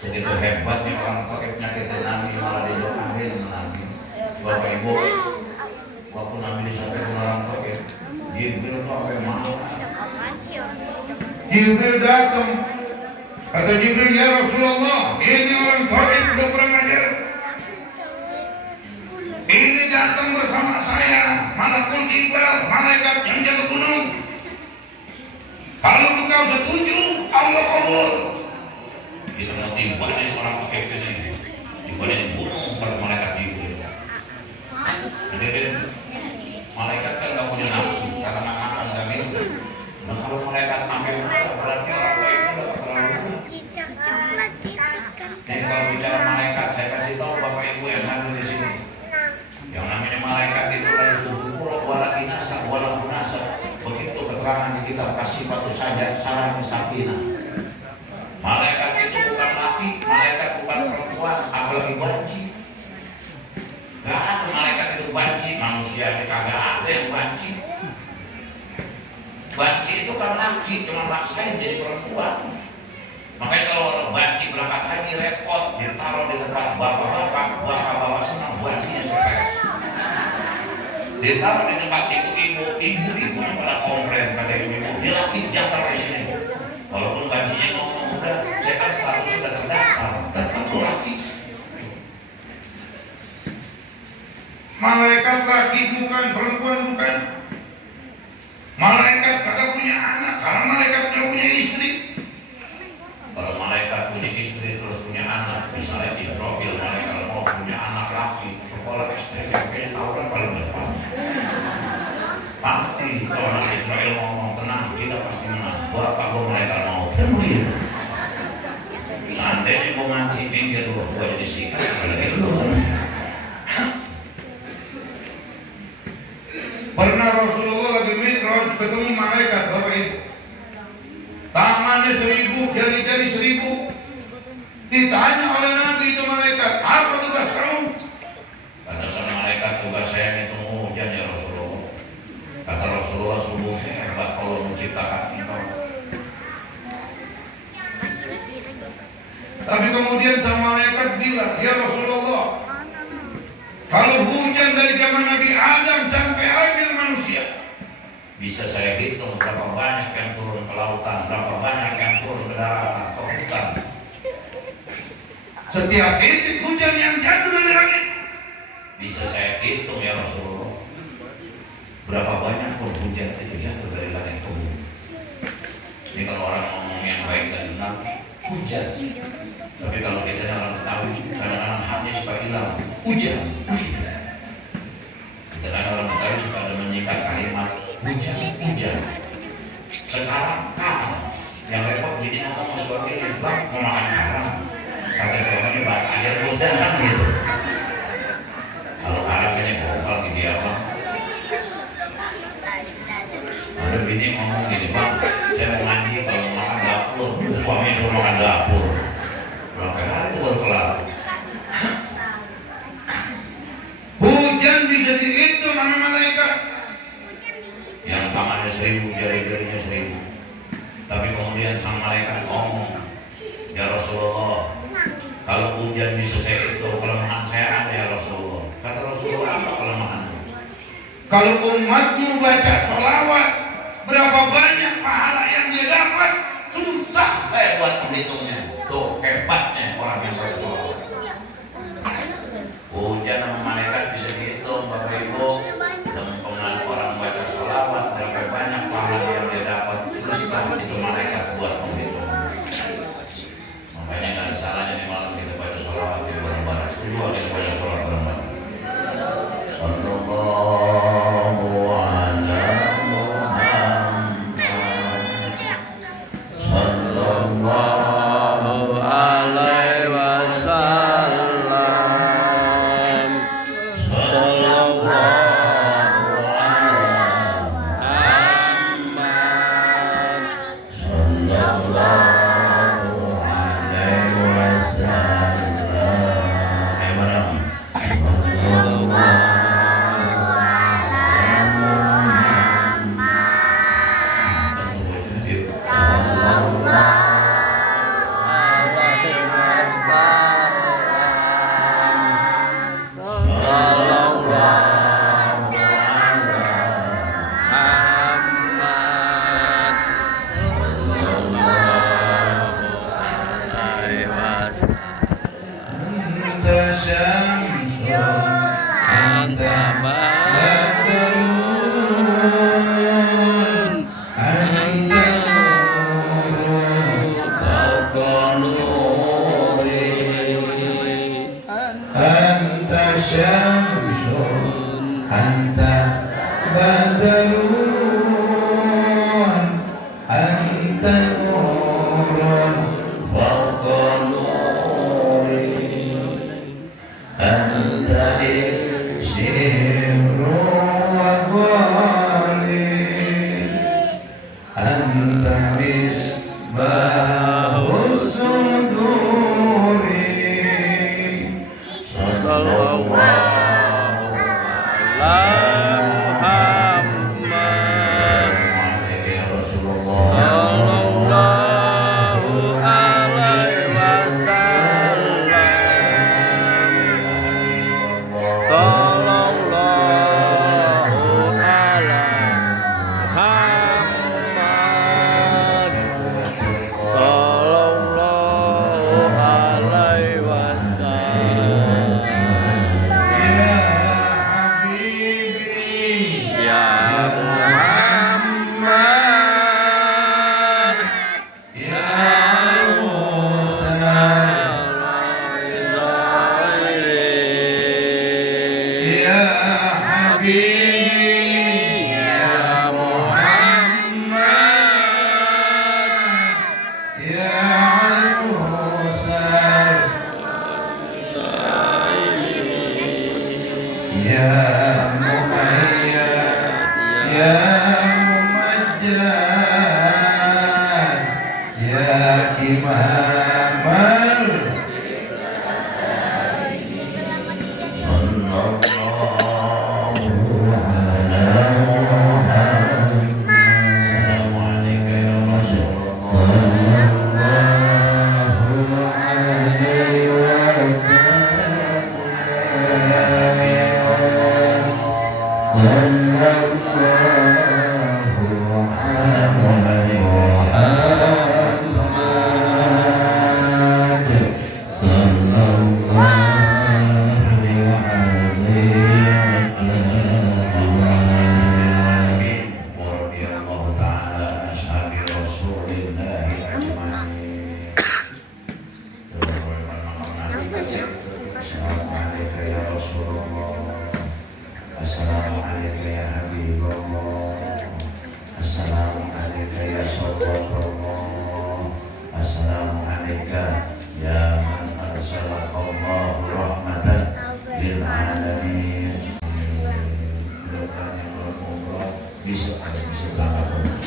Segitu hebatnya orang pakai penyakit Nabi malah didoain Nabi. Bapak Ibu, waktu Nabi disampaikan orang pakai Jibril sampai mana? Jibril datang, kata Jibril, ya Rasulullah, ini orang pakai udah kurang ajar. Ini datang bersama saya, malakul Jibril, malaikat yang jaga gunung. Kalau engkau setuju, Allah kabul. Kita nanti banyak orang pakai ini, dibanding gunung pada malaikat Jibril. Jadi malaikat kan nggak punya nafsu, karena makan nggak minum. Nah kalau malaikat sampai mana, berarti orang lain udah terlalu. Jadi kalau bicara malaikat, saya kasih tahu Bapak Ibu yang hadir di sini. Yang namanya malaikat itu dari subuh wala inasa wala munasa. Begitu keterangan di kitab kasih batu saja sarang sakinah. Malaikat itu bukan laki, malaikat bukan perempuan, apalagi banci. Gak ada malaikat itu banci, manusia kagak ada yang banci. Banci itu kan laki, cuma maksain jadi perempuan. Makanya kalau orang banci berangkat haji repot, ditaruh di tempat bapak-bapak, bapak-bapak senang, bancinya stres. Ditaruh di tempat ibu-ibu, ibu-ibu pada komplain, kata ibu-ibu, dia laki jangan di sini. Walaupun bancinya ngomong udah, saya kan status sudah terdaftar, tetap laki. Malaikat laki bukan, perempuan bukan. Malaikat kagak punya anak, karena malaikat gak punya istri. Kalau malaikat punya istri terus punya anak, misalnya di profil malaikat mau punya anak laki, sekolah STM kayaknya tahu kan paling depan. Pasti kalau anak Israel ngomong tenang, kita pasti menang. Bapak gue malaikat mau temuin. Seandainya gue mati pinggir gue jadi sikat, lagi lu. Pernah Rasulullah lagi mi'raj ketemu malaikat Bapak Ibu. Tangannya 1000, jari-jari 1000. Ditanya oleh Nabi itu malaikat, apa tugas kamu? Kata sama malaikat, tugas saya itu hujan ya Rasulullah. Kata Rasulullah, sungguh hebat Allah menciptakan engkau. Tapi kemudian sama malaikat bilang, ya Rasulullah, kalau hujan dari zaman Nabi Adam sampai akhir manusia, bisa saya hitung berapa banyak yang turun ke lautan, berapa banyak yang turun ke daratan, ke hutan. Setiap titik hujan yang jatuh dari langit, bisa saya hitung ya Rasulullah. Berapa banyak pun hujan itu jatuh dari langit ke bumi. Ini kalau orang ngomong yang baik dan benar, hujan. Tapi kalau kita orang Betawi, kadang-kadang hanya suka hilang, hujan. Kita kan orang Betawi suka menyingkat kalimat hujan, hujan. Sekarang kan yang repot jadi ngomong suami ini, bang mau makan haram. Kata suaminya bang aja terus jalan gitu. Kalau haram ini bokal di dia bang. Ada bini ngomong gini bang, saya mau mandi kalau mau makan dapur, suami suruh makan dapur. Berapa hari itu baru kelar. Hujan bisa dihitung sama malaikat. Yang tangannya 1000, jari-jarinya 1000. Tapi kemudian sang malaikat ngomong, ya Rasulullah, kalau hujan bisa saya itu, kelemahan saya ada ya Rasulullah. Kata Rasulullah, apa kelemahannya? Kalau umatmu baca sholawat, berapa banyak pahala yang dia dapat? Susah saya buat menghitungnya. Tuh hebatnya orang yang baca sholawat. Hujan sama malaikat bisa dihitung Bapak Ibu. Dengan orang baca sholawat, berapa banyak pahala yang dia dapat? Susah itu malaikat buat menghitung. Makanya nggak ada salahnya di malam kita baca sholawat di bareng-bareng. Semua kita baca sholawat bareng-bareng. Sallallahu ala Muhammad. Sallallahu syamsun anta badrun anta nurun fawqa nuri anta syamsun anta badrun anta nurun fawqa nuri anta iksirun wa ghalib anta misbahus suduri sallallahu Assalamualaikum ya Habibullah. Assalamualaikum ya Sayyidullah. Assalamualaikum ya man arsalallahu rahmatan lil alamin. Bisa berangkat.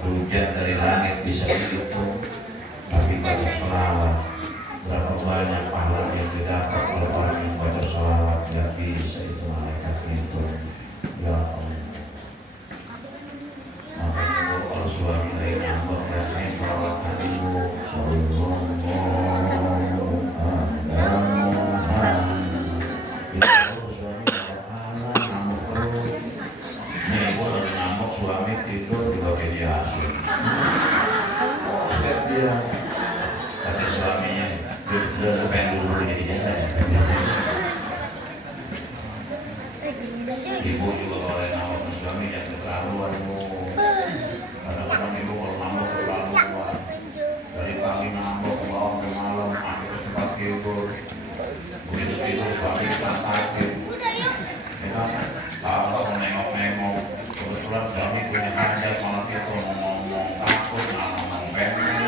Hujan dari langit bisa dihitung, tapi kalau sholawat berapa banyak pahala yang didapat oleh orang yang baca sholawat tidak bisa itu malaikat itu. Ya Allah, makanya ibu kalau suami lagi ngambek ya perawatan ibu sallallahu suami tidur di bagian Yasin. Dia kata suaminya, dia pengen dulu jadi janda ya. Ibu juga boleh nambah suami yang keterlaluan bu. Kadang-kadang ibu kalau nambah keterlaluan, dari pagi nambah ke bawah ke malam, akhirnya sempat tidur. Begitu tidur suami sakit. Kita kalau nengok-nengok. Kebetulan suami punya hajat malam itu ngomong takut, ngomong pengen.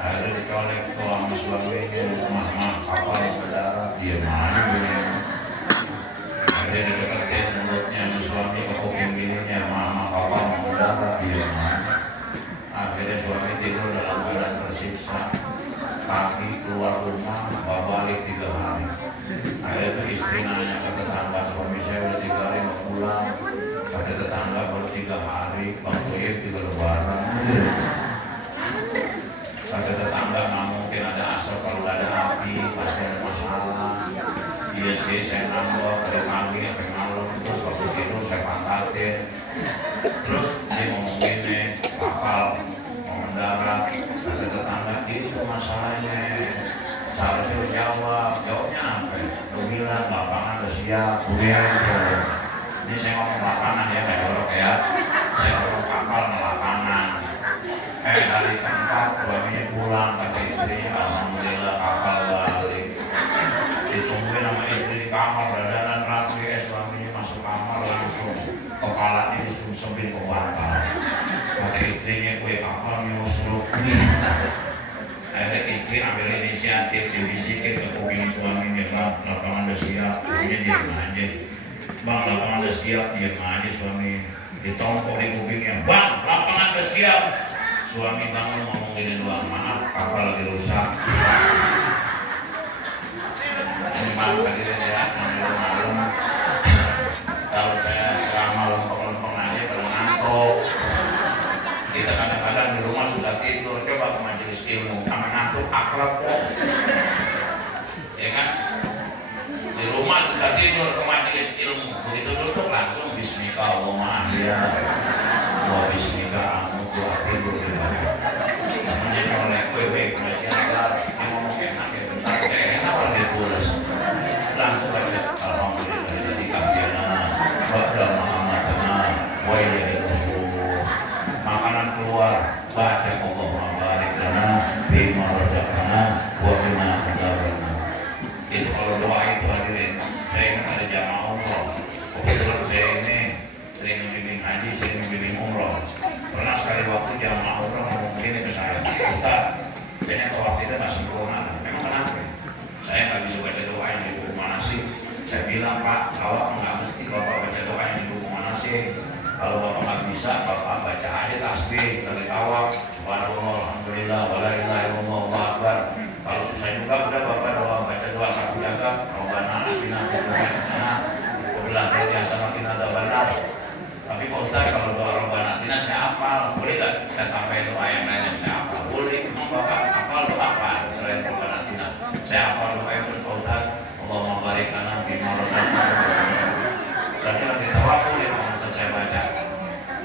Akhirnya dikolek tuh sama suaminya, mama apa yang berdarah, dia mana begini. Akhirnya dideketin mulutnya sama suami ke kuping bininya, mama apa yang berdarah, dia mana. Akhirnya suami tidur dalam keadaan tersiksa. Pagi keluar rumah, bawa balik 3 hari. Akhirnya tuh istri nanya ke tetangga, suami saya udah 3 hari mau pulang. Kata tetangga baru 3 hari, Bang Toyib juga lebaran. Kata tetangga nggak mungkin ada asap kalau nggak ada api, pasti ada masalah. Iya sih, saya nambah dari pagi sampai malam, terus waktu itu saya pantatin. Terus dia ngomong gini, kapal mau mendarat. Kata tetangga itu masalahnya. Seharusnya lu jawabnya apa? Lu bilang lapangan udah siap, gitu. Ini saya ngomong lapangan ya, kayak orang ya. Saya ngomong kapal ke lapangan. Hari keempat suaminya pulang, kata istrinya, alhamdulillah kapal balik. Ditungguin sama istri di kamar, berdandan rapi, suaminya masuk kamar langsung kepalanya disumsepin ke bantal. Kata istrinya, kue kapal nyusul. Akhirnya istri ambil inisiatif, dibisikin ke kuping suaminya, bang, lapangan udah siap, suaminya diam aja. Bang, lapangan udah siap, diam aja suami. Ditompok di kupingnya, bang, lapangan udah siap. Suami bangun ngomong gini doang, maaf kapal lagi rusak. Ini maaf hadirin ya, malam. Kalau saya ceramah lempeng-lempeng aja pada ngantuk. Kita kadang-kadang di rumah sudah tidur, coba ke majelis ilmu, sama ngantuk akrab kok. Ya kan? Di rumah sudah tidur ke majelis ilmu, begitu duduk langsung bismillahirrahmanirrahim. Wa bismillah, doa tidur di bawah. Namanya oleh kue pengajian kelar, dia ngomong enak ya, bentar kayak enak kalau dia pulas. Langsung baca alhamdulillah jadi kafiana, ba'da Muhammadana, wa ilaihi nusyur. Makanan keluar, baca Allahumma barik lana bima razaqtana wa qina adzabannar. Itu kalau doa itu hadirin, saya ingat ada jamaah umroh. Kebetulan saya ini sering membimbing haji, sering membimbing umroh. Pernah sekali waktu jamaah umroh ngomong gini ke saya, Ustaz, kayaknya ke waktu itu nggak sempurna. Memang kenapa? Saya nggak bisa baca doa yang di buku manasik. Saya bilang, Pak, kalau nggak mesti Bapak baca doa yang di buku manasik. Kalau Bapak nggak bisa, Bapak baca aja tasbih dari awal. Subhanallah, alhamdulillah, wala ilaha illallah, Allahu akbar. Kalau susah juga udah Bapak doa baca doa sapu jaga, Rabbana atina fid dunya hasanah wa fil akhirati hasanah wa qina adzabannar. Tapi Pak Ustaz, kalau doa Rabbana atina saya hafal, boleh nggak saya tambahin doa yang lain yang saya hafal? Boleh. Emang Bapak hafal doa apa selain Rabbana atina? Saya hafal doa yang Pak Ustaz, Allahumma barik lana bima razaqtana. Berarti kalau ditawakul ya Pak Ustaz saya baca.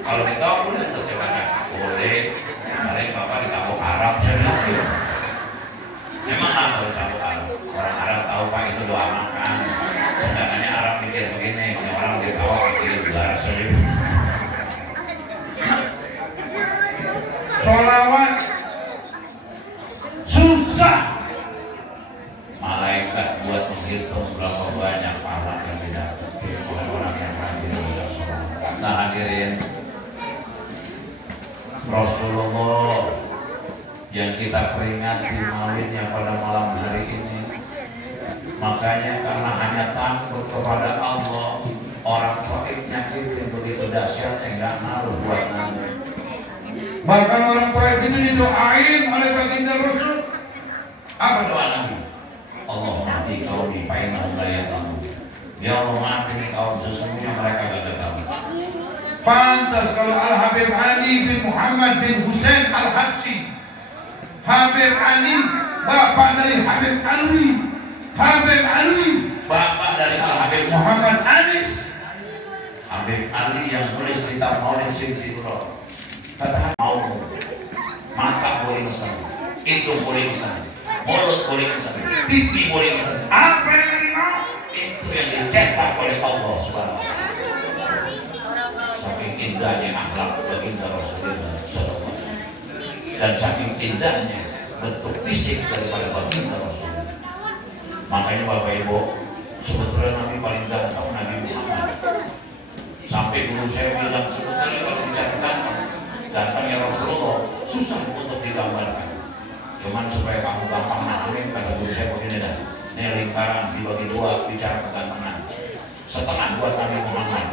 Kalau ditawakul ya Ustaz saya baca. Boleh. Kemarin Bapak ditabuk Arab, saya bilang gitu. Memang harus tahu Arab. Orang Arab tahu Pak itu doa makan. Sedangkannya Arab mikir begini, ini orang ditawak mikir gelar saja. Sholawat susah. Malaikat buat menghitung berapa banyak pahala yang didapat oleh orang yang rajin bersolawat. Nah hadirin, Rasulullah yang kita peringati maulidnya pada malam hari ini. Makanya karena hanya takut kepada Allah, orang taibnya itu begitu dahsyat yang nggak malu buat Nabi. Bahkan orang taib itu didoain oleh baginda Rasul. Apa doa Nabi? Allahumma hdi qaumi fa innahum la ya'lamun. Ya Allah, maafin kaum sesungguhnya mereka tidak tahu. Pantas kalau Al-Habib Ali bin Muhammad bin Husain Al-Habsyi, Habib Ali, bapak dari Habib Alwi, Habib Ali, bapak dari Al-Habib Muhammad Anis, Habib Ali yang tulis kitab Maulid Sintiqurah. Kata mau, mata boleh besar, hidung boleh besar, mulut boleh besar, pipi boleh besar. Apa yang dimau? Itu yang dicetak oleh Allah Subhanahu wa Ta'ala. Saking indahnya akhlak baginda Rasulullah SAW. Dan saking indahnya bentuk fisik daripada baginda Rasulullah. Makanya Bapak Ibu, sebetulnya Nabi paling ganteng Nabi Muhammad. Sampai dulu saya bilang sebetulnya kalau diceritakan gantengnya Rasulullah susah untuk digambarkan. Cuman supaya kamu gampang memahami, kata guru saya begini dah. Ini lingkaran dibagi dua bicara kegantengan. Setengah buat Nabi Muhammad,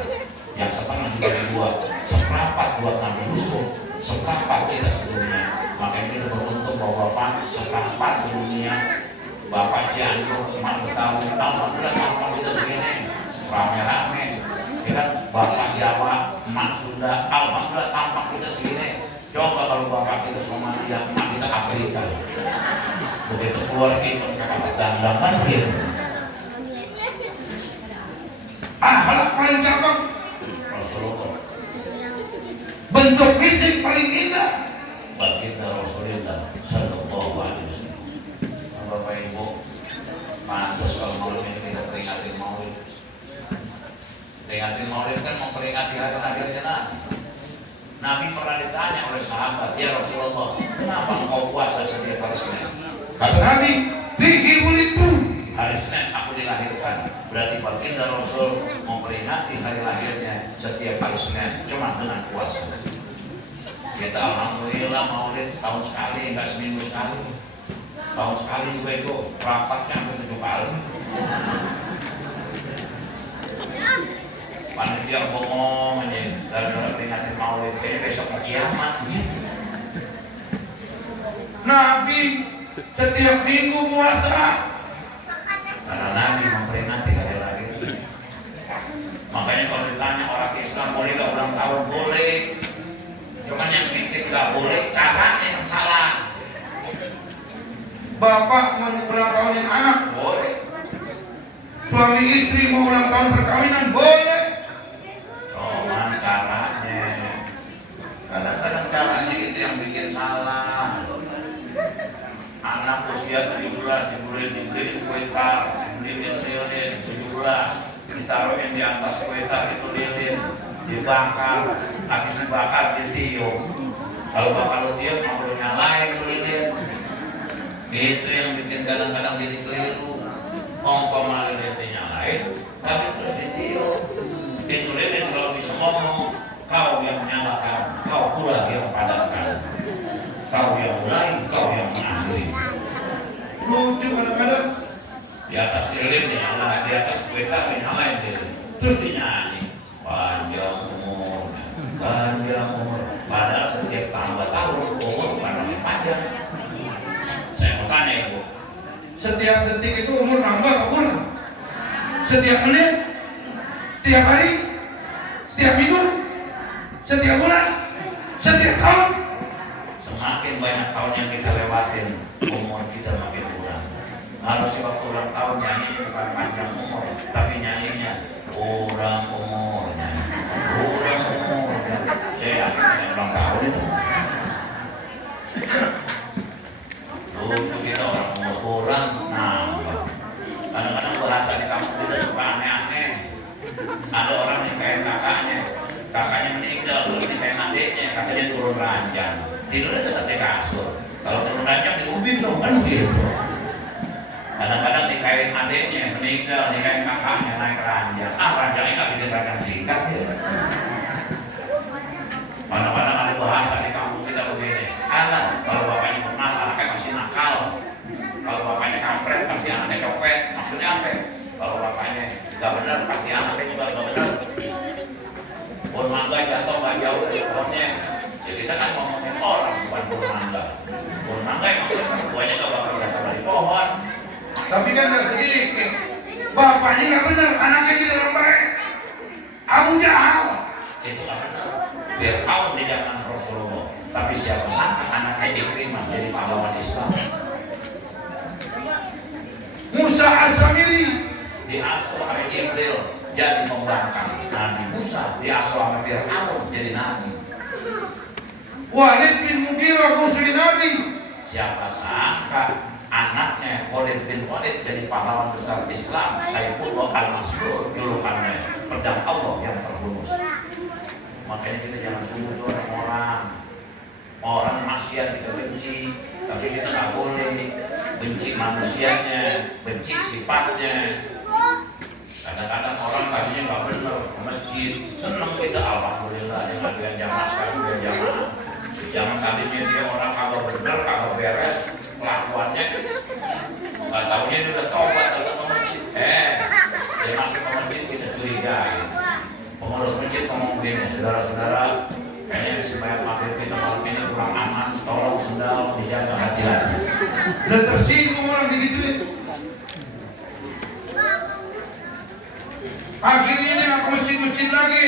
yang setengah dibagi dua. Seperempat buat Nabi Yusuf, seperempat kita sedunia. Makanya kita beruntung bahwa Bapak seperempat sedunia. Bapak Cianjur, Imam Betawi, alhamdulillah tampak kita segini rame-rame. Kita Bapak Jawa, Emak Sunda, alhamdulillah tampak kita segini. Coba kalau bapak itu Somalia, emak kita Afrika. Begitu keluar itu dandangan gitu. Akhlak paling gampang, Rasulullah. bentuk fisik paling indah. Baginda Rasulullah Sallallahu Alaihi Wasallam. Bapak Ibu, pantas kalau malam ini kita peringatin Maulid. Peringatin Maulid kan memperingati hari lahirnya Nabi. Nabi pernah ditanya oleh sahabat, ya Rasulullah, kenapa engkau puasa setiap hari Senin? Kata Nabi, bihi wulitu. Hari Senin aku dilahirkan. Berarti baginda Rasul memperingati hari lahirnya setiap hari Senin, cuma dengan puasa. Kita alhamdulillah Maulid setahun sekali, enggak seminggu sekali. Setahun sekali gue itu rapatnya hampir 7 kali. Panitia ngomong aja dari peringatin Maulid, kayaknya besok mau kiamat gitu. Nabi setiap minggu puasa. Karena Nabi memperingati hari lahir. Makanya kalau ditanya orang Islam boleh gak ulang tahun? Boleh. Cuman yang bikin gak boleh caranya yang salah. Bapak mau ulang tahunin anak, Boleh. suami istri mau ulang tahun perkawinan, boleh. Cuman caranya. Kadang-kadang caranya itu yang bikin salah. Anak usia 17 dibeliin kue tar, dibeliin lilin 17, ditaruhin di atas kue tar itu lilin, dibakar, habis dibakar ditiup. Kalau bakal lu tiup mau lu nyalain tuh lilin. Itu yang bikin kadang-kadang jadi keliru. Umpama lilin dinyalain, tapi terus ditiup. Itu lilin kalau bisa ngomong, kau yang menyalakan, kau pula yang padamkan. Kau yang mulai, kau yang mengakhiri. Lucu kadang-kadang. Di atas lilin dinyalain, di atas kue tar dinyalain lilin. Terus dinyanyi, panjang umur, panjang umur. Padahal setiap tambah tahun umur bukan makin panjang. Saya mau tanya ibu, Setiap detik itu umur nambah apa kurang? Setiap menit, setiap hari, setiap minggu, setiap bulan, setiap tahun. semakin banyak tahun yang kita lewatin, umur kita makin kurang. Harusnya waktu ulang tahun nyanyi bukan panjang umur, tapi nyanyinya kurang umurnya, kurang umurnya. Saya yakin ulang tahun itu. Lucu kita orang umur kurang, nambah. Kadang-kadang bahasa di kampung kita suka aneh-aneh. Ada orang nikahin kakaknya meninggal terus nikahin adiknya, katanya turun ranjang. Tidurnya tetap di kasur. Kalau turun ranjang di ubin dong kan begitu. Kadang-kadang nikahin adiknya meninggal, nikahin kakaknya naik ranjang. Ranjangnya nggak bikin ranjang singkat ya. Kadang-kadang ada bahasa di kampung kita begini. Kalau bapaknya pernah anaknya masih nakal. Kalau bapaknya kampret pasti anaknya copet. Maksudnya apa? Kalau bapaknya nggak benar pasti anaknya juga nggak benar. Pohon mangga jatuh nggak jauh dari pohonnya. Jadi kita kan ngomongin orang bukan pohon mangga. Pohon mangga emang buahnya nggak bakal jatuh dari pohon. Tapi kan gak sedikit. Bapaknya nggak benar, anaknya juga orang baik. Abu Jahal. Itu nggak benar. Fir'aun di zaman Rasulullah. Tapi siapa sangka anaknya diterima jadi pahlawan Islam. Musa As-Samiri. Diasuh oleh Jibril jadi pembangkang. Nabi Musa diasuh oleh Fir'aun jadi nabi. Walid bin Mughirah musuh Nabi. Siapa sangka anaknya Khalid bin Walid jadi pahlawan besar Islam. Saifullah al-Maslul, julukannya pedang Allah yang terhunus. Makanya kita jangan sungguh sama orang. Orang maksiat kita benci, tapi kita nggak boleh benci manusianya, benci sifatnya. Kadang-kadang orang tadinya nggak benar ke masjid, seneng kita alhamdulillah dengan bulan jamaah sekarang bulan jamaah. Jangan tadinya dia orang kagak benar, kagak beres kelakuannya. Nggak tahunya dia udah tobat datang ke masjid. Dia masuk ke masjid kita curigai. Pengurus masjid ngomong begini, saudara-saudara, kayaknya si bayar mampir kita malam ini kurang aman, tolong sendal dijaga hati-hati. Udah tersinggung orang digituin. Akhirnya dia nggak ke masjid-masjid lagi.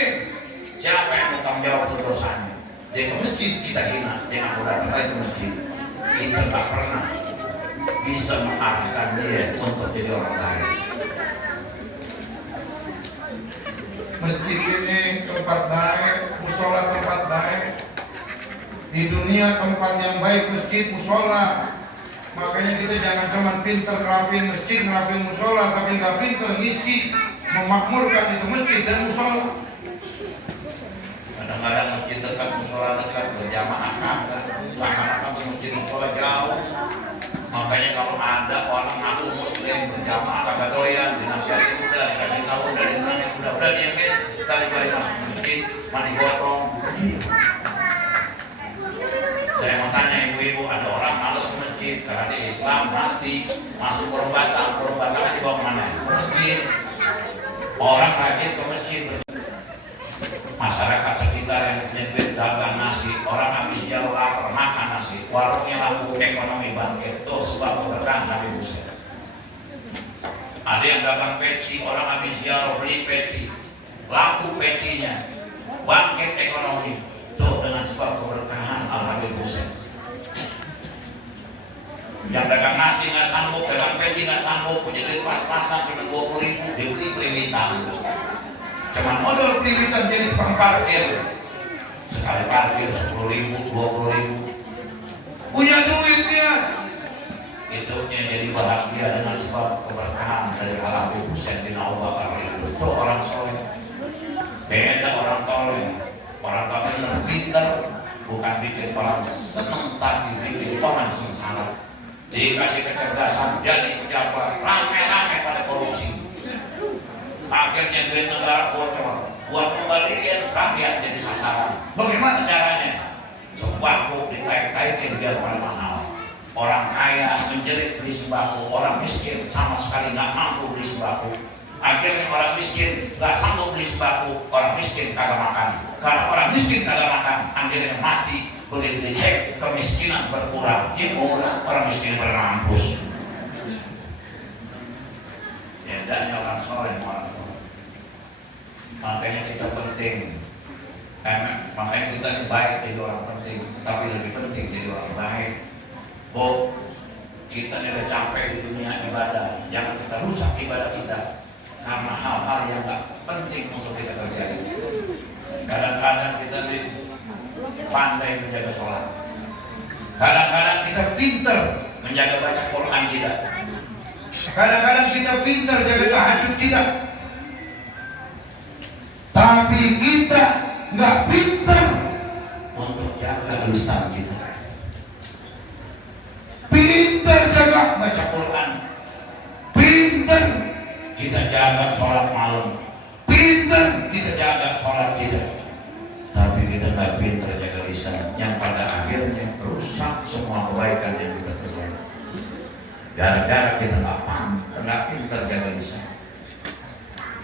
Siapa yang mau tanggung jawab untuk dosanya? Dia ke masjid kita hina, dia nggak mau datang lagi ke masjid. Kita nggak pernah bisa mengarahkan dia untuk jadi orang lain. Masjid ini tempat baik, musola tempat baik. Di dunia tempat yang baik masjid, musola. Makanya kita jangan cuma pinter ngerapin masjid, ngerapin musola, tapi nggak pinter ngisi, memakmurkan itu masjid dan musola. Kadang-kadang masjid dekat, musola dekat, berjamaah kagak. Seakan-akan ke masjid musola jauh. Makanya kalau ada orang ngaku muslim berjamaah kagak doyan, dinasihatin udah, dikasih tahu udah, dinasihatin udah diamin, tadi balik masuk masjid, mandi gotong. Saya mau tanya ibu-ibu, ada orang malas ke masjid karena di Islam mati masuk perubatan dibawa kemana? Masjid. Orang rajin ke masjid. Masyarakat sekitar yang punya duit dagang nasi, orang habis jauh lapar makan nasi, warungnya laku, ekonomi bangkit. Tuh sebab keberkahan Nabi Musa. Ada yang dagang peci, orang habis jauh beli peci, laku pecinya, bangkit ekonomi. Tuh dengan sebab keberkahan Al-Habib Hussein. Yang dagang nasi nggak sanggup, dagang peci nggak sanggup, punya duit pas-pasan cuma 20.000, dibeli primitan. Cuma modal primitan jadi tukang parkir. Sekali parkir 10.000, 20.000. Punya duit dia. Hidupnya jadi bahagia dengan sebab keberkahan dari Al-Habib Hussein bin Abu Bakar itu. Itu orang soleh. Beda orang toleh. Orang kafir pintar, bukan bikin orang seneng, tapi bikin orang sengsara. Dikasih kecerdasan, jadi pejabat rame-rame pada korupsi. Akhirnya duit negara bocor, buat kembalian rakyat jadi sasaran. Bagaimana caranya? Sembako ditaik-taikin biar pada mahal. Orang kaya menjerit beli sembako, orang miskin sama sekali nggak mampu beli sembako. Akhirnya orang miskin nggak sanggup beli sembako, orang miskin kagak makan. Karena orang miskin kagak makan, akhirnya mati. Begitu dicek kemiskinan berkurang, ya murah, orang miskin bermampus. Bedanya orang soleh, orang soleh. Makanya kita penting, makanya kita ini baik jadi orang penting, tapi lebih penting jadi orang baik. Kita ini udah capek di dunia ibadah, jangan kita rusak ibadah kita karena hal-hal yang gak penting untuk kita kerjain. Kadang-kadang kita pandai menjaga sholat, kadang-kadang kita pintar menjaga baca Quran kita, kadang-kadang kita pintar jaga tahajud kita, tapi kita nggak pintar untuk jaga lisan kita. Pintar jaga baca Quran, pintar kita jaga sholat malam, pintar kita jaga sholat kita, tapi kita nggak pintar jaga lisan, yang pada akhirnya rusak semua kebaikan yang kita kerjakan. Gara-gara kita nggak pintar jaga lisan.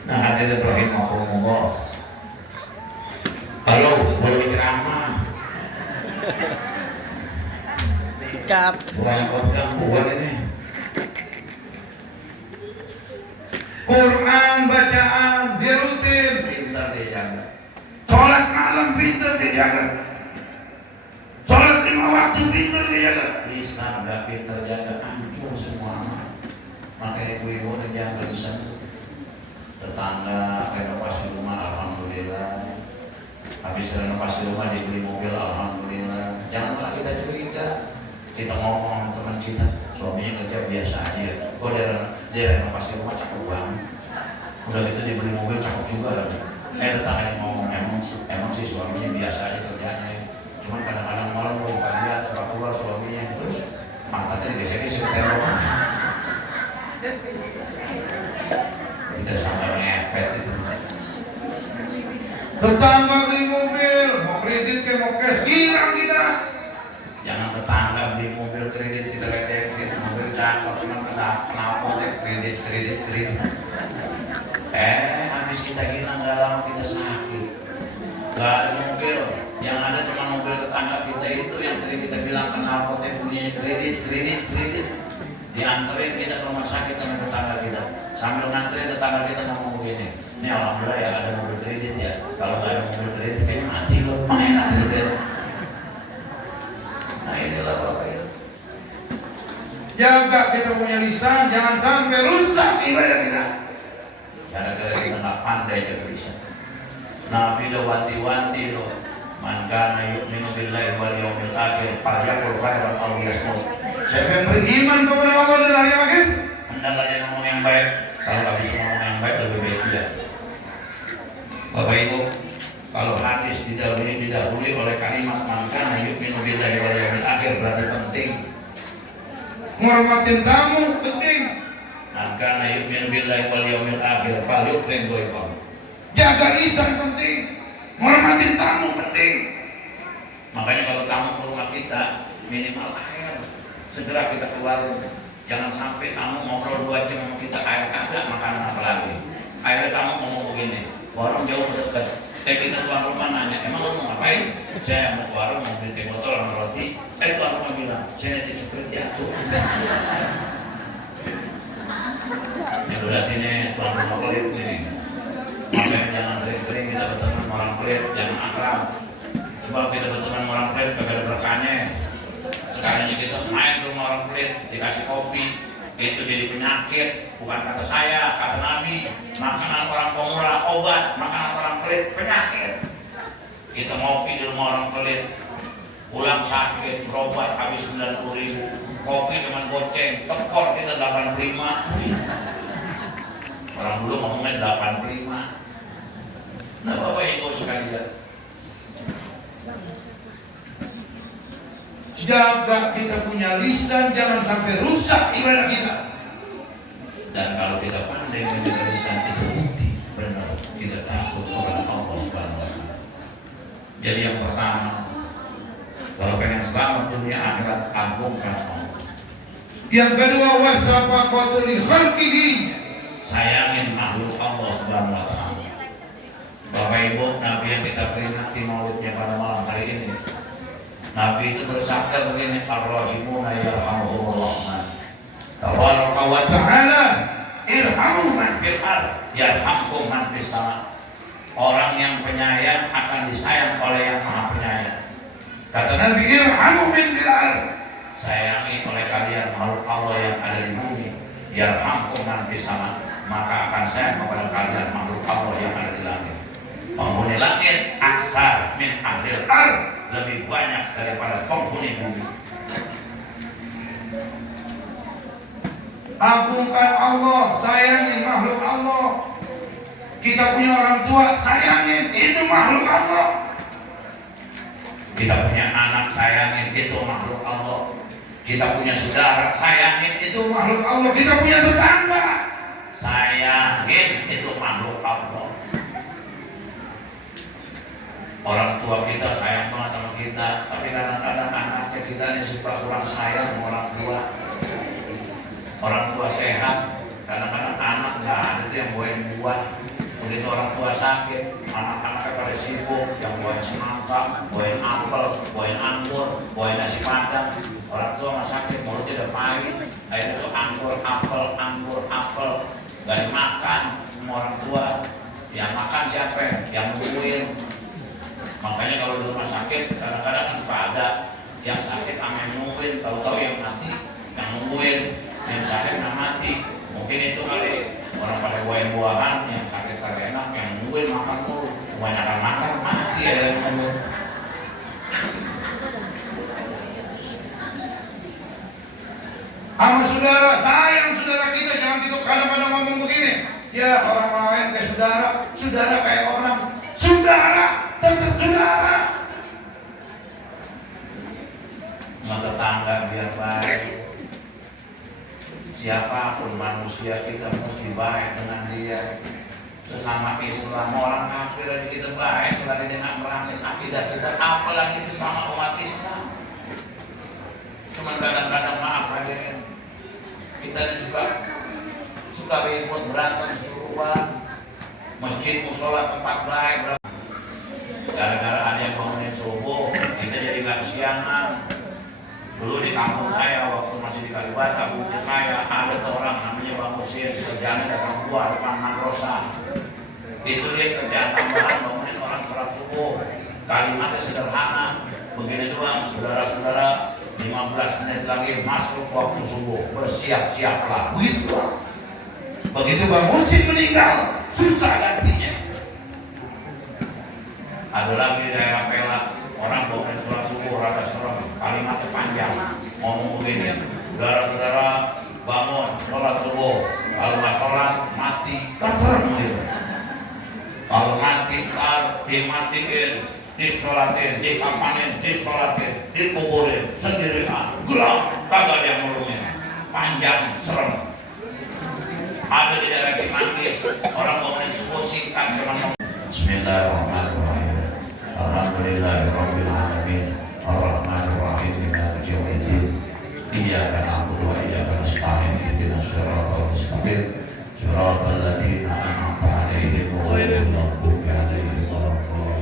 Nah, hadirin rahimahumullah, kalau boleh ceramah, bukan buat gangguan ini. Quran bacaan dia rutin, pintar dia jaga. Sholat malam pintar dia jaga. Sholat 5 waktu pintar dia jaga. Lisan nggak pintar jaga, hancur semua. Makanya ibu-ibu jaga lisan. Tetangga renovasi rumah, alhamdulillah. Habis renovasi rumah dibeli mobil, alhamdulillah. Jangan malah kita curiga. Kita ngomong sama teman kita, suaminya kerja biasa aja. Kok dia renovasi rumah cakep banget. Udah gitu dibeli mobil cakep juga lagi. Tetangga yang ngomong emang sih suaminya biasa aja kerjanya. Cuman kadang-kadang malam gue buka lihat suka keluar suaminya, terus pantatnya digesek-gesek ke tembok. Kita sampai ngepet itu. Tetangga beli mobil, mau kredit ke mau cash, girang kita. Jangan tetangga beli mobil kredit kita ledekin, mobil cakep cuma knalpot kredit. Habis kita gina nggak lama kita sakit. Gak ada mobil, yang ada cuma mobil tetangga kita itu yang sering kita bilang knalpot punya kredit. Dianterin kita ke rumah sakit sama tetangga kita. Sambil nganterin tetangga kita ngomong begini, ini alhamdulillah ya ada mobil kredit ya. Kalau nggak ada mobil kredit kayaknya mati loh. Enak gitu. Jaga kita punya lisan, jangan sampai rusak ibadah kita. Gara-gara kita nggak pandai jaga lisan. Nabi udah wanti-wanti loh. Man kana yu'minu billahi wal yawmil akhir falyaqul khairan aw liyasmut. Siapa yang beriman kepada Allah dan hari akhir, Hendaklah dia ngomong yang baik. Kalau nggak bisa ngomong yang baik, lebih baik dia. Bapak Ibu, kalau hadis didahului oleh kalimat man kana yu'minu billahi wal yawmil akhir berarti penting. menghormatin tamu penting. Man kana yu'minu billahi wal yawmil akhir falyukrim dhaifahu. Jaga lisan penting, menghormatin tamu penting. Makanya kalau tamu ke rumah kita minimal air segera kita keluarin. Jangan sampai tamu ngobrol 2 jam sama kita air kagak, makanan apa lagi. Akhirnya tamu ngomong begini, warung jauh dekat. Kita tuan rumah nanya, emang lu mau ngapain? Saya mau ke warung mau beli teh botol sama roti. Tuan rumah bilang, saya nanti seperti jatuh. Ini berarti nih tuan rumah pelit nih. Makanya jangan sering-sering kita berteman sama orang pelit, jangan akrab. Sebab kita berteman sama orang pelit kagak ada berkahnya. Sekalinya kita main ke rumah orang pelit, dikasih kopi, itu jadi penyakit. Bukan kata saya, kata Nabi. Makanan orang pemurah obat, makanan orang pelit penyakit. Kita ngopi di rumah orang pelit, pulang sakit, berobat habis 90.000. Kopi cuma goceng, tekor kita 85. Orang dulu ngomongnya 85. Nah Bapak Ibu sekalian, Jaga kita punya lisan, jangan sampai rusak ibadah kita. dan kalau kita pandai menjaga lisan itu bukti benar kita takut kepada Allah Subhanahu wa Ta'ala. Jadi yang pertama, kalau pengen selamat dunia akhirat, agungkan Allah. Yang kedua, wasafaqatu li khalqihi, Sayangin makhluk Allah Subhanahu wa Ta'ala. Bapak Ibu, Nabi yang kita peringati maulidnya pada malam hari ini, Nabi itu bersabda begini, ar-rahimuna yarhamuhumur rahman. Tabaraka wa ta'ala, irhamu man fil ard yarhamkum man fis sama. Orang yang penyayang akan disayang oleh yang Maha Penyayang. Kata Nabi, irhamu min fil ard, sayangi oleh kalian makhluk Allah yang ada di bumi, yarhamkum man fis sama, maka akan sayang kepada kalian makhluk Allah yang ada di langit. Penghuni langit aksar min ahlil ard, lebih banyak daripada penghuni bumi. agungkan Allah, sayangi makhluk Allah. Kita punya orang tua, sayangin, itu makhluk Allah. Kita punya anak, sayangin, itu makhluk Allah. Kita punya saudara, sayangin, itu makhluk Allah. Kita punya tetangga, sayangin, itu makhluk Allah. Orang tua kita sayang banget sama kita, tapi kadang-kadang anaknya kita ini suka kurang sayang sama orang tua. Orang tua sehat, kadang-kadang anak nggak ada tuh yang bawain buah. Begitu orang tua sakit, anak-anaknya pada sibuk, yang bawain semangka, bawain apel, bawain anggur, bawain nasi padang. Orang tua nggak sakit, mulutnya udah pahit, akhirnya tuh anggur, apel, gak dimakan sama orang tua. Yang makan siapa? Yang nungguin. Makanya kalau di rumah sakit, kadang-kadang kan suka ada yang sakit sama yang nungguin, tahu-tahu yang mati, yang nungguin, yang sakit nggak mati. Mungkin itu kali orang pada bawain buahan, yang sakit kagak enak, yang nungguin makan mulu, kebanyakan makan mati ada yang nungguin. sama saudara, sayang saudara kita. Jangan kita kadang-kadang ngomong begini, ya orang lain kayak saudara, saudara kayak orang. Saudara, tetap saudara. Sama tetangga biar baik. Siapapun manusia kita mesti baik dengan dia. Sesama Islam, orang kafir aja kita baik selagi dia nggak merangin akidah kita, apalagi sesama umat Islam. Cuman kadang-kadang maaf hadirin, kita ini suka ribut, berantem seluruhan. Masjid, musola, tempat baik. Gara-gara ada yang bangunin subuh, kita jadi nggak kesiangan. Dulu di kampung saya waktu masih di Kalibata, Bukit Raya, ada tuh orang namanya Bang Musin, kerjaannya dagang buah depan Magrosa. Itu dia kerjaan tambahan, bangunin orang sholat subuh. Kalimatnya sederhana, begini doang, saudara-saudara, 15 menit menit lagi masuk waktu subuh, bersiap-siaplah. Begitu Bang. Begitu Bang Musin meninggal, susah gantinya. Ada lagi daerah Pelak, orang bangun sholat subuh rada serem, kalimatnya panjang, ngomong begini, saudara-saudara bangun sholat subuh, kalau nggak sholat mati, terperang gitu. Kalau mati dimatiin, disolatin, dikapanin, disolatin, dikuburin sendirian, gelap, kagak ada yang ngurungin, panjang, serem. Ada di daerah Cimanggis, orang bangun subuh singkat selama. Bismillahirrahmanirrahim. Alhamdulillahirabbil alamin. Arrahmanir rahim. Maliki yaumiddin. Iyyaka na'budu wa iyyaka nasta'in. Ihdinas siratal mustaqim. Siratal ladzina an'amta 'alaihim ghairil maghdubi 'alaihim waladdallin.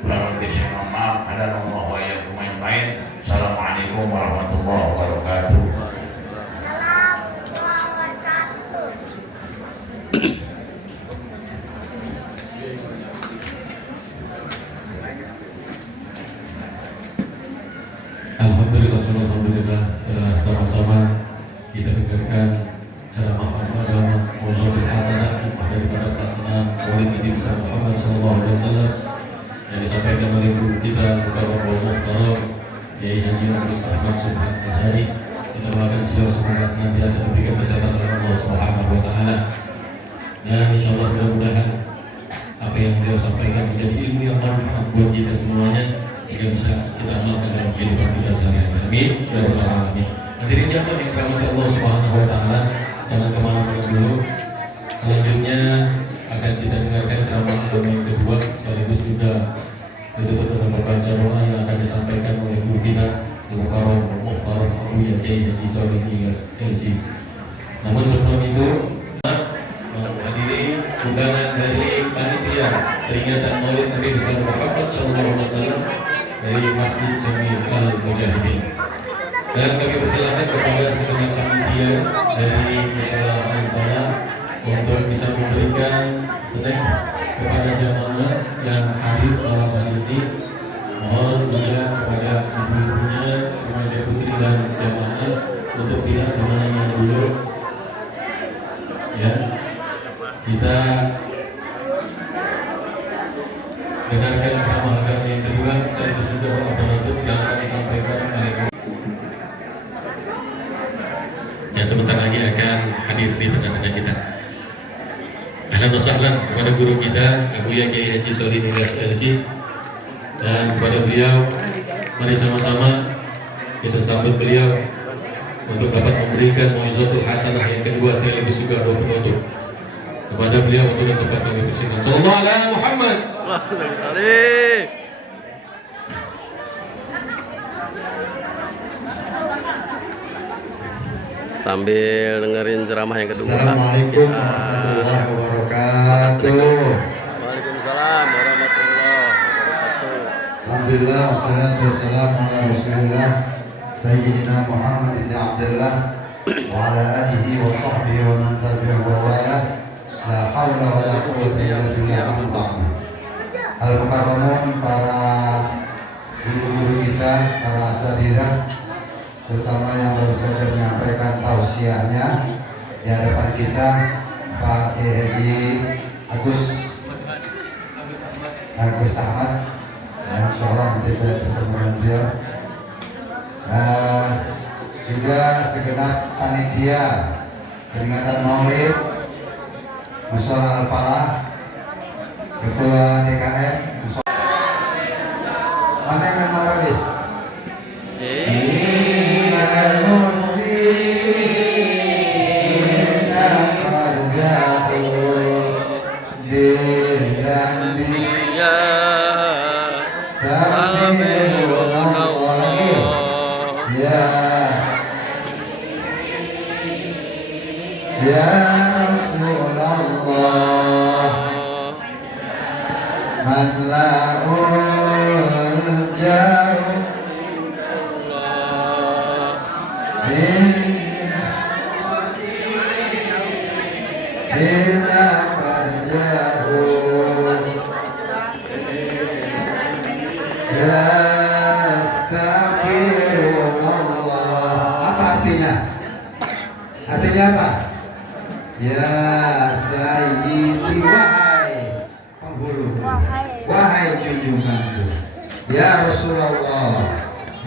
Kurang lebih saya mohon maaf. Ada nomor wa iyyakum ajmain. Assalamualaikum warahmatullahi wabarakatuh. Alhamdulillah, sama-sama kita dengarkan ceramah agama Mau'izatul Hasanah daripada pelaksanaan Maulid Nabi Muhammad SAW yang disampaikan oleh guru kita Mukarram Muhtaram Kiai Haji Agus Ahmad Subhan Azhari. Kita doakan beliau semoga senantiasa diberikan kesehatan oleh Allah Subhanahu wa taala. Dan insyaallah mudah-mudahan apa yang beliau sampaikan menjadi ilmu yang bermanfaat buat kita semuanya, sehingga bisa kita amalkan dalam kehidupan kita sehari-hari. Amin ya rabbal alamin. Hadirin jamaah yang dirahmati Allah Subhanahu wa taala, jangan kemana-mana dulu. Selanjutnya akan kita dengarkan ceramah agama yang kedua, sekaligus juga ditutup dengan membaca doa yang akan disampaikan oleh guru kita Mukarram Muhtaram Abu Kiai Haji Solihin Ilyas LC. Namun sebelum itu menghadiri undangan dari panitia peringatan Maulid Nabi Muhammad SAW dari Masjid Jami Al Mujahidin. Dan kami persilakan kepada segenap panitia dari Musyawarah Al-Falah untuk bisa memberikan snack kepada jamaah yang hadir dalam hari ini. Mohon juga kepada ibu-ibunya, remaja putri dan jamaah untuk tidak kemana-mana dulu. Ya, kita dengarkan ceramah agama yang kedua, sekaligus juga doa penutup yang akan disampaikan oleh yang sebentar lagi akan hadir di tengah-tengah kita. Ahlan wa sahlan kepada guru kita Abuya Kiai Haji Solihin Ilyas LC, dan kepada beliau mari sama-sama kita sambut beliau untuk dapat memberikan Mau'izatul Hasanah yang kedua sekaligus juga doa penutup. Kepada beliau untuk dapat kami persilakan. Sallallahu alaihi Muhammad. Sambil dengerin ceramah yang kedua. Assalamualaikum warahmatullahi wabarakatuh. Waalaikumsalam warahmatullahi wabarakatuh. Alhamdulillah wassalatu wassalamu ala Rasulillah Sayyidina Muhammad bin Abdullah wa ala alihi wa sahbihi wa man tabi'ahu wa wala. La haula wa la quwwata illa billah. Al-Mukarramun, para guru-guru kita, para asatidzah, terutama yang baru saja menyampaikan tausiahnya di hadapan kita, Pak Kiai Haji Agus Ahmad, yang insyaallah nanti saya bertemu dengan beliau, juga segenap panitia peringatan Maulid Musyawarah Al-Falah, Ketua DKM mana yang memoralis? Ya Rasulullah, man la'ul jauh bina farjahu yastaghfirullah Seperti apa? Ya Sayyidi, wahai penghulu, wahai junjunganku, ya Rasulullah,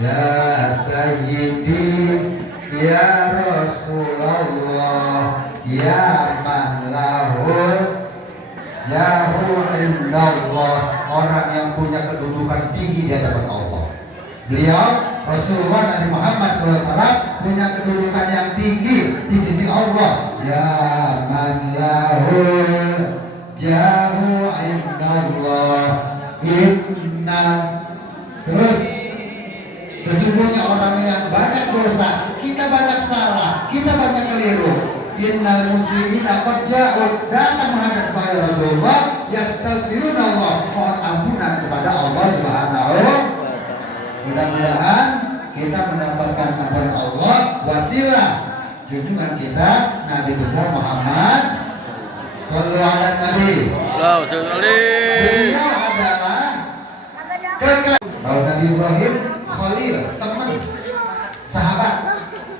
ya Sayyidi, ya Rasulullah, ya man lahul yahu indallah, orang yang punya kedudukan tinggi di hadapan Allah. Beliau Rasulullah Nabi Muhammad SAW punya kedudukan yang tinggi di sisi Allah. Ya man lahul jahu indallah inna. Terus sesungguhnya orang yang banyak dosa, kita banyak salah, kita banyak keliru. Innal muslimin qad ja'u, datang menghadap kepada Rasulullah, yastaghfirullah, mohon ampunan kepada Allah Subhanahu. Mudah-mudahan kita mendapatkan ampunan Allah, wasilah junjungan kita Nabi besar Muhammad sallallahu alaihi wasallam. Beliau adalah kalau Nabi Ibrahim Khalil, teman, sahabat.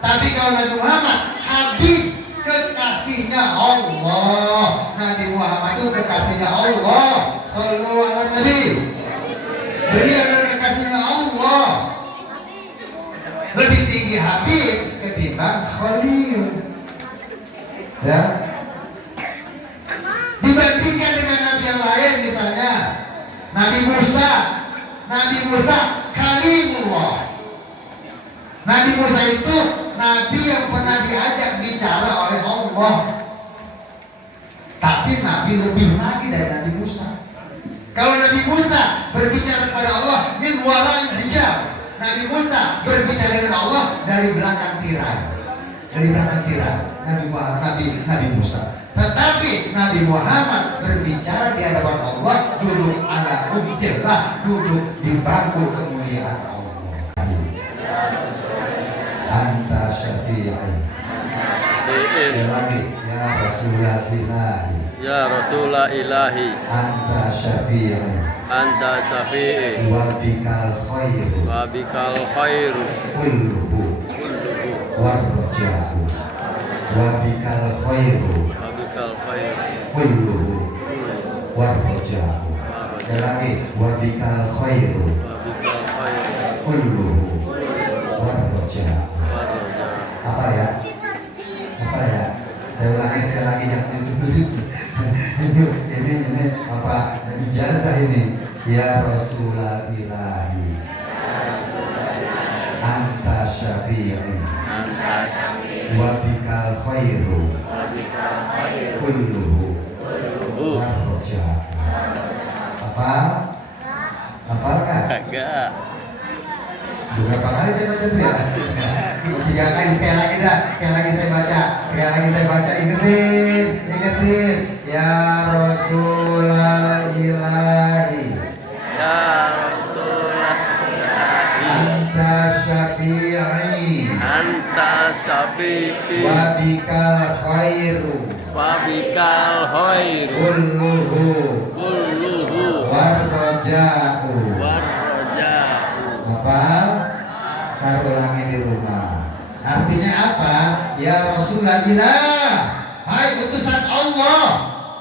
Tapi kalau Nabi Muhammad Habib, kekasihnya Allah. Nabi Muhammad itu kekasihnya Allah sallallahu alaihi wasallam. Beliau adalah kekasihnya Allah. Lebih tinggi Habib ketimbang Khalil. Ya. Dibandingkan dengan nabi yang lain, misalnya Nabi Musa Kalimullah. Nabi Musa itu nabi yang pernah diajak bicara oleh Allah. Tapi nabi lebih lagi dari Nabi Musa. Kalau Nabi Musa berbicara kepada Allah min wara'il hijab, Nabi Musa berbicara dengan Allah dari belakang tirai. Dari belakang tirai Nabi Musa. Tetapi Nabi Muhammad berbicara di hadapan Allah, duduk ala umsillah, duduk di bangku kemuliaan Allah. Anta syafi'i. Lagi ya Rasulullah ilahi. Ya Rasulullah ilahi. Anta syafi'i. Anta syafi'i. Wa bikal khairu. Wa bikal khairu. Kulluhu. Warroja'u. Wa bikal khairu. Wa bikal khairu. Kulluhu. Warroja'u. Sekali lagi. Wa bikal khairu. Wa bikal khairu. Kulluhu. Warroja'u. Apa ya? Saya ulangi sekali lagi, yang ditulis. ini apa? Ijazah ini. Ya Rasulullah ilahi. Anta syafi'i. Wa bikal khairu. Kulluhu. Warroja'u. Apa? Apakah? Kagak. Berapa kali saya baca tuh ya? 3 kali, sekali lagi dah. Sekali lagi saya baca. Ingetin. Ya Rasulullah ilahi. Ya Rasulullah ilahi. Anta syafi'i. Anta syafi'i. Wa bikal khairu. Wa bikal khairu. Kulluhu. Warroja'u. Apa? Taruh ulangi di rumah. Artinya apa? Ya Rasulullah ilah. Hai utusan Allah.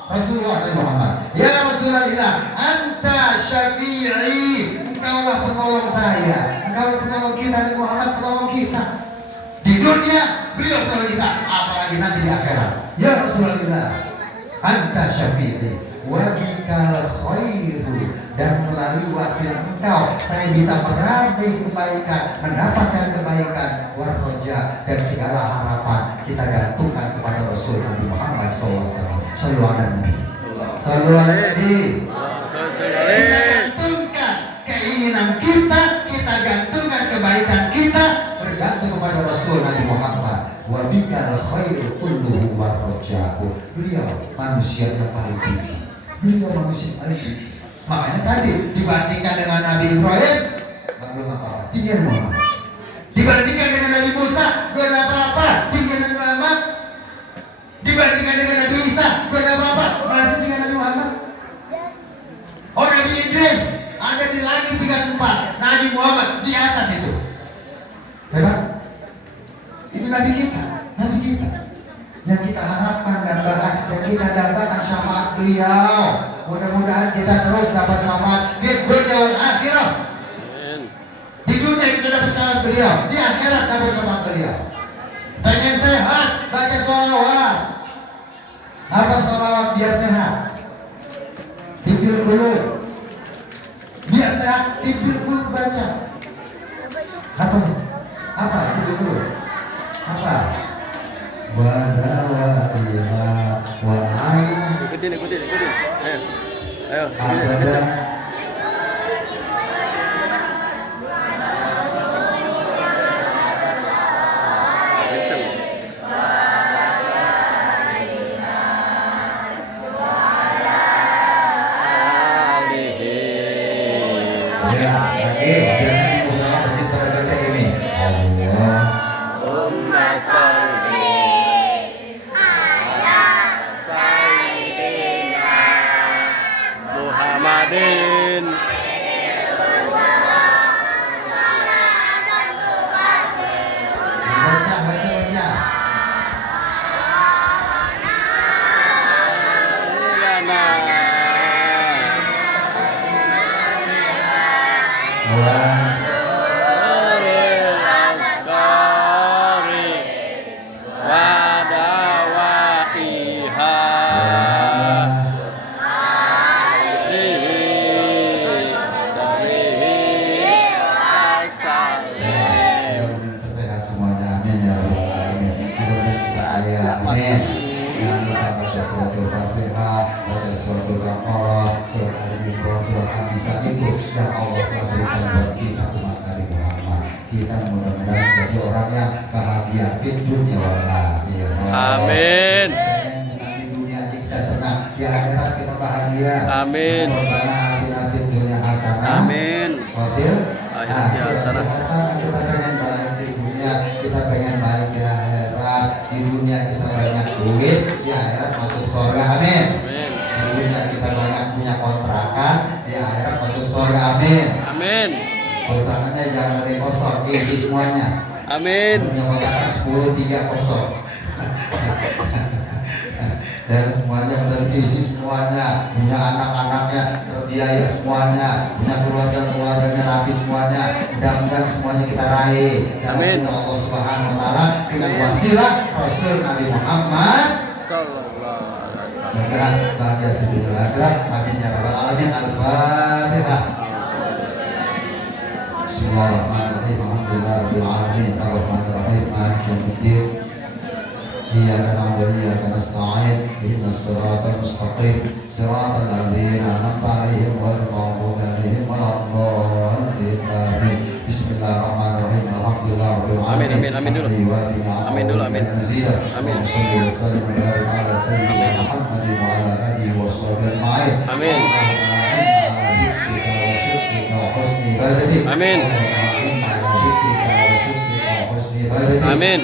Rasulullah Muhammad. Ya Rasulullah ilah. Anta syafi'i. Engkaulah penolong saya. Engkaulah penolong kita. Nabi Muhammad penolong kita. Di dunia beliau penolong kita. Apalagi nanti di akhirat. Ya Rasulullah ilah. Anta syafi'i. Wa bikal khairu, dan melalui wasilah engkau saya bisa meraih kebaikan, mendapatkan kebaikan, warroja, dan segala harapan kita gantungkan kepada Rasul Nabi Muhammad SAW. Sallallahu alaihi wasallam. Kita gantungkan keinginan kita gantungkan kebaikan kita bergantung kepada Rasul Nabi Muhammad. Wa bikal khairu kulluhu warroja'u. Beliau manusia yang paling tinggi. Makanya tadi dibandingkan dengan Nabi Ibrahim, belum apa-apa, tinggi Muhammad. Dibandingkan dengan Nabi Musa, gak ada apa-apa, tinggi Muhammad. Dibandingkan dengan Nabi Isa, gak ada apa-apa, masih tinggi Nabi Muhammad. Oh, Nabi Idris ada di langit 34, Nabi Muhammad di atas itu. Hebat. Itu Nabi kita. yang kita harapkan dan kita dapatkan syafaat beliau. Mudah-mudahan kita terus dapat syafaat di dunia wal akhirah. Di dunia kita dapat syafaat beliau, di akhirat dapat syafaat beliau. Pengen sehat, baca sholawat. Apa sholawat biar sehat? Tidur dulu. Biar sehat, tidur dulu baca. Apa? Tidur dulu. Apa? Wadawaiha wa'an. Ikutin. Ayo. Abada. Ya, lagi biasanya usaha pasti pada ini. Allah. Allahumma sholli ala sayyidina Muhammadin. Baca. Tersehat semuanya, amin ya rabbal alamin. Mudah-mudahan kita kaya, amin. Jangan lupa baca suratul Fatihah, baca suratul Baqarah, surat Al-Imran, surat An-Nisa itu yang Allah telah berikan buat kita umat Nabi Muhammad. Kita mudah-mudahan jadi orang yang bahagia di dunia wal akhirah. Amin. Di dunia kita senang, di akhirat kita bahagia. Amin. Rabbana atina fid dunya hasanah. Amin. Wabil Akhirati hasanah. kita pengen baik di dunia, kita pengen baik di akhirat. Di dunia kita banyak duit, di akhirat masuk surga, amin. Amin. Di dunia kita banyak punya kontrakan, di akhirat masuk surga, amin. Amin. Kontrakannya jangan ada yang kosong, isi semuanya. Amin. Punya kontrakan 10-3 kosong. Dan semuanya terisi semuanya, punya anak-anaknya terbiaya semuanya, punya keluarganya rapi semuanya. Mudah-mudahan semuanya kita raih dalam Amin. nama Allah Subhanahu wa taala dengan wasilah Rasul Nabi Muhammad Sallallahu alaihi wasallam. mudah bahagia di dunia akhirat. Amin ya rabbal alamin. Al-Fatihah. Bismillahirrahmanirrahim. Alhamdulillahirabbil alamin. Arrahmanirrahim. Maliki yaumiddin. إياك نعبد وإياك نستعين اهدنا الصراط المستقيم صراط الذين أنعمت عليهم غير المغضوب عليهم ولا الضالين آمين بسم الله الرحمن الرحيم الحمد لله رب العالمين Amin dulu. Amin dulu, amin. Amin. وصلي وسلم وبارك على سيدنا محمد وعلى آله وصحبه أجمعين Amin. على ذكرك وشكرك وحسن عبادتك Amin. على ذكرك وشكرك وحسن عبادتك Amin.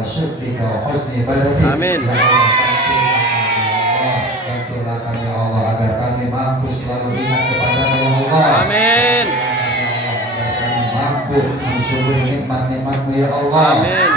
wa syukrika wa husni ibadatik. Amin. Ya Allah, bantulah kami ya Allah agar kami mampu selalu ingat kepada-Mu ya Allah. Amin. Agar kami mampu mensyukuri nikmat-nikmat-Mu ya Allah. Amin.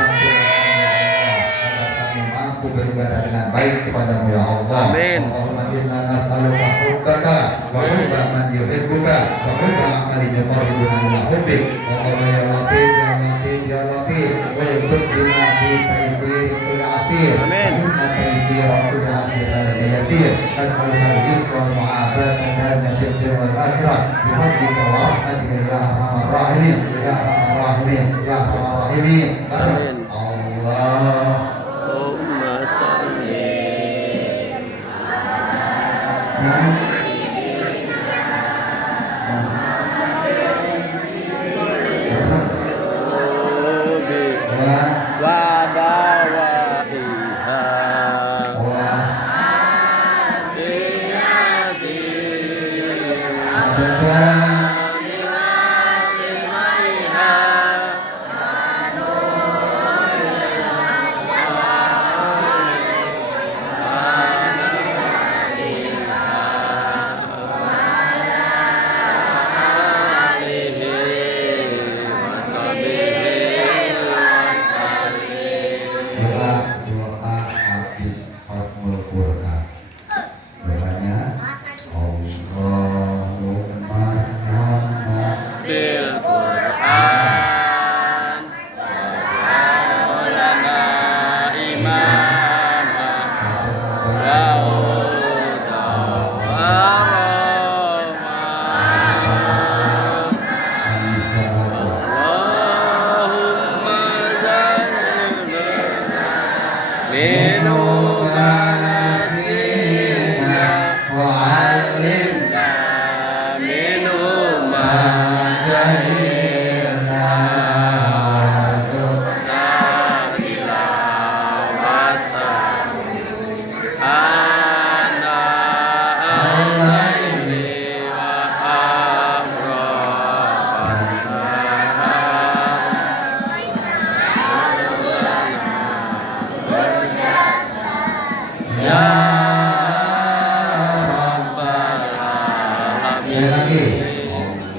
Agar kami mampu beribadah dengan baik kepada-Mu ya Allah. Amin. Allahumma inna nas'aluka hubbaka wa hubba man yuhibbuka wa hubba amalin yuqarribuna ila hubbik. Allahumma ya Latif ya Latif ya Latif wa yudbina fi taysir kulli asir. Amin. Inna taysir kulli asir ala yasir. Nas'aluka al-yusra wal mu'afata dan fid wal akhirah bi fadlika wa rahmatika ya arhamar rahimin ya arhamar rahimin ya arhamar rahimin. Amin. Allah. Allahumma sholli wa dawaiha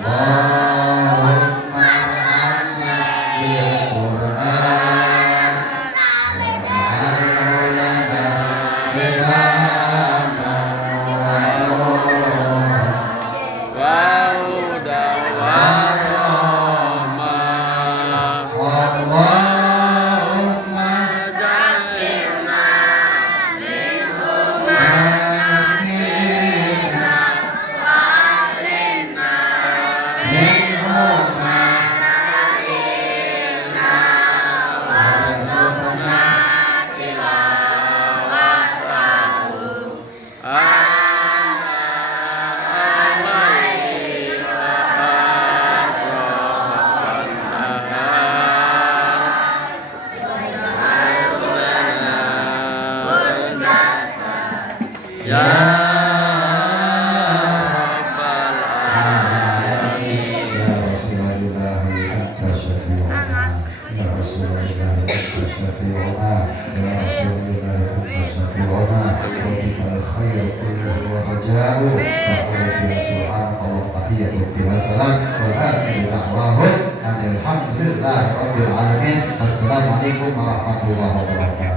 Allahumma amanna bil Qur'an wa'alulana bilama Wauda warahmah. Allahumma Ja'alna nasina minhuma warzuqna Ya Rabbal alamin. Ya Rasulullah anta syafi'una. Ya Rasulullah anta syafi'una. Ya Rasulullah anta syafi'una. Rabbikal khair kulluhu wa raja'u. Faqul fiha subhanakallah tahiyyatu fiha salam. Wa akhiru da'wahum alhamdulillahi rabbil alamin. Assalamualaikum warahmatullahi wabarakatuh.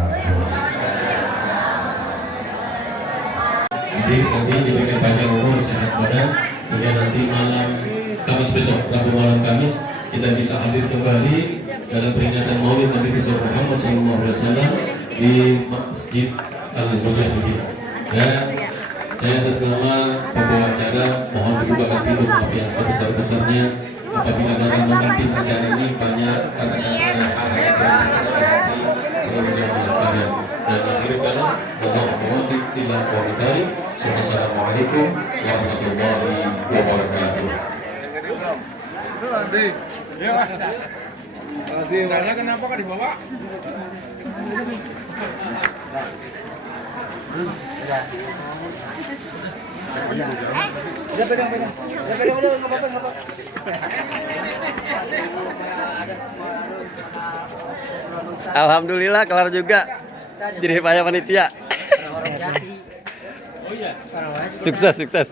Jadi kami diberikan panjang umur sehat badan sehingga nanti malam Kamis besok, Rabu malam Kamis kita bisa hadir kembali dalam peringatan Maulid Nabi besok Muhammad SAW di Masjid Al-Mujahidin. Dan saya atas nama pembawa acara mohon dibukakan pintu maaf yang sebesar-besarnya apabila dalam memimpin acara ini banyak kata-kata dan hal-hal yang terjadi seluruh jamaah sekalian. Dan akhir kata, mohon tidak komentari. Assalamualaikum warahmatullahi wabarakatuh. Kenapa kan dibawa? Alhamdulillah kelar juga. Jadi payah panitia. Sukses, sukses.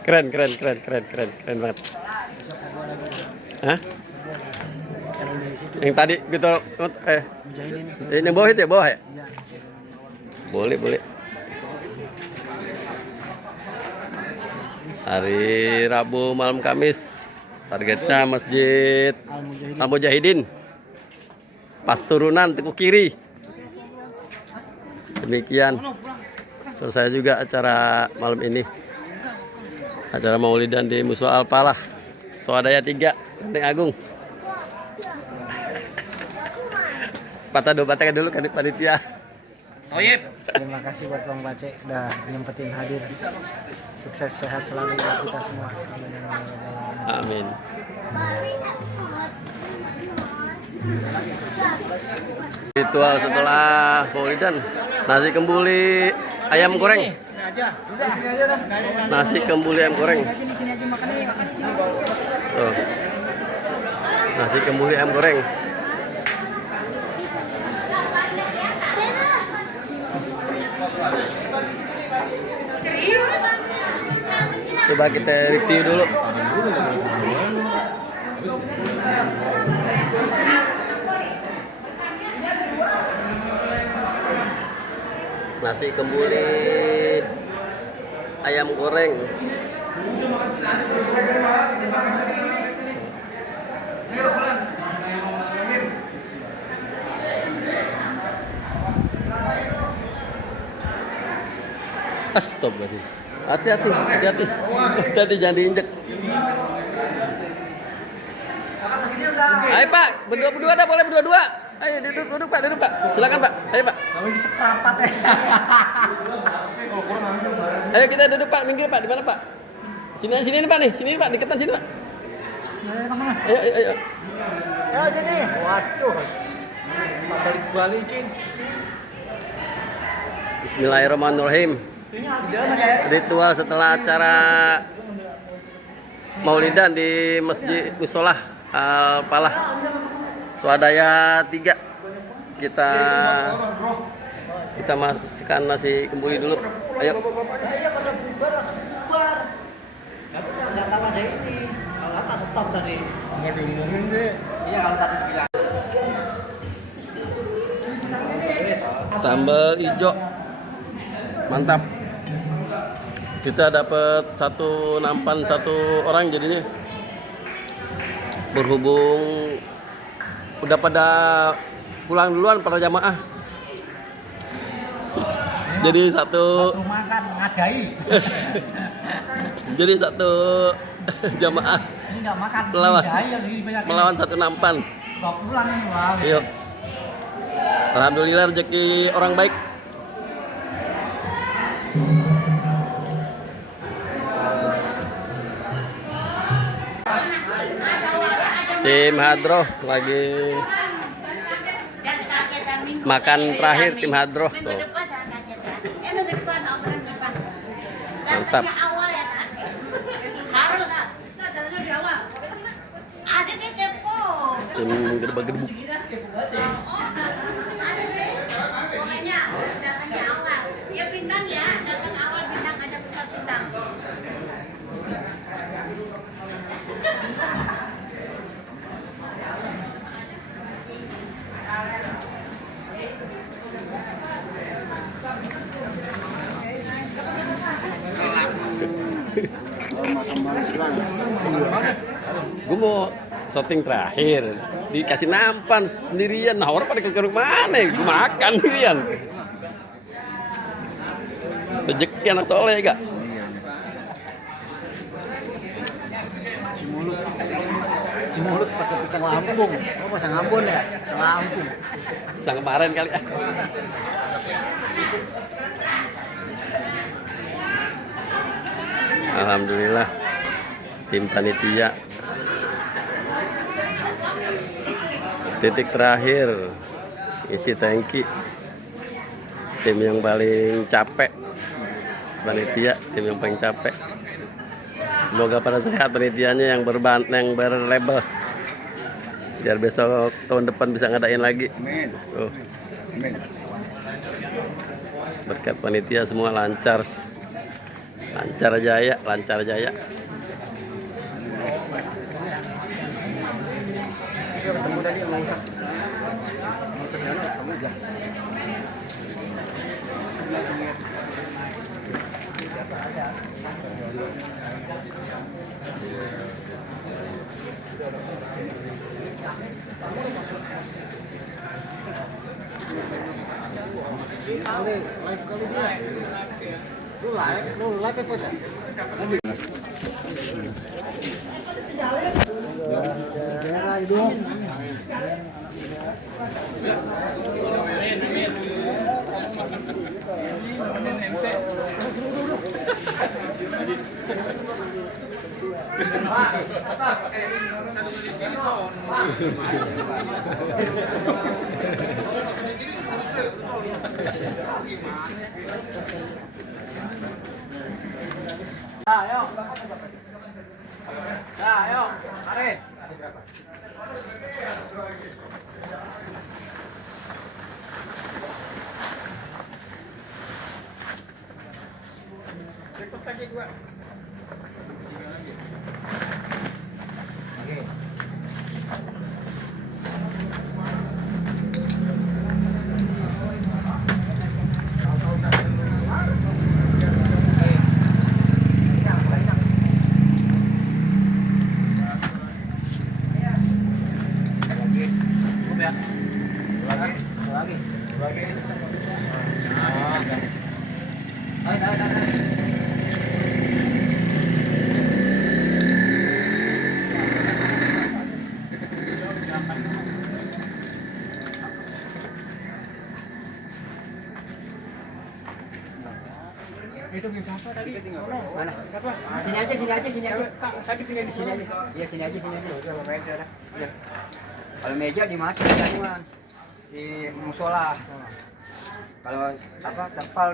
Keren banget. Hah? Yang tadi gitu yang bawah itu ya, bawah ya? Boleh. Hari Rabu malam Kamis. Targetnya Masjid Al-Mujahidin. Pas turunan teku kiri. Demikian selesai juga acara malam ini. Acara Maulidan di Mushola Al-Falah. Swadaya 3, Lenteng Agung. Sepatah dua patah dulu kan panitia. Terima kasih buat Bang Bace udah nyempetin hadir. Sukses sehat selalu buat kita semua. Amin. Ritual setelah Maulidan, nasi kembuli ayam goreng. Nasi kembuli ayam goreng. Tuh. Nasi kembuli ayam goreng. Coba kita review dulu. Nasi kembuli ayam goreng. Astagfirullahaladzim. Hati-hati jangan diinjek. Ayo Pak, berdua-berdua dah, boleh berdua-dua. Ayo duduk Pak. Silakan Pak. Ayo Pak. Ayo kita duduk Pak, minggir Pak. Di mana Pak? Sini nih Pak nih. Sini Pak, deketan sini Pak. Ayo. Ya sini. Waduh. Balikin. Bismillahirrahmanirrahim. Ritual setelah acara Maulidan di Masjid Mushola Al-Falah Swadaya 3. Kita masukkan nasi kembuli dulu. Ayo. Bapak-bapak saya pada bubar, langsung bubar. Aku nggak tahu ada ini. Kalau tak stop tadi. Nggak diumumin deh. Iya kalau tadi bilang. Sambal hijau. Mantap. Kita dapat satu nampan satu orang jadinya. Berhubung udah pada pulang duluan para jamaah. Jadi satu Makan ngadai. jadi satu jamaah Ini nggak makan. melawan satu nampan. Bawa pulang ini wah. Yuk. Alhamdulillah rezeki orang baik. Tim Hadroh lagi makan terakhir tim Hadroh tuh. Mantap. Tim gedebak-gedebuk. Gue mau syuting terakhir dikasih nampan sendirian. Nah orang pada ke mana? Gue makan sendirian. Rezeki anak soleh gak? Cimulut pakai pisang Lampung. Oh pisang Ambon ya? Pisang Lampung. Pisang kemarin kali ah. Alhamdulillah tim panitia titik terakhir isi tangki. Tim yang paling capek panitia, tim yang paling capek. Semoga pada sehat panitianya yang berlabel biar besok tahun depan bisa ngadain lagi. Amin. Tuh. Amin. Berkat panitia semua lancar. Lancar jaya, lancar jaya. Ketemu tadi yang masak. Masaknya ketemu aja. Live kali dia. Lu live apa ya? Daerah hidung. Ayo. Ayo, mari. Ikut lagi gua. Oke. Itu game siapa tadi? Mana? Siapa? Sini aja. Kak, tadi tinggal di sini aja. Iya, sini aja. Udah, bapak aja dah. Iya. Kalau meja di masuk di musola. Kalau apa terpal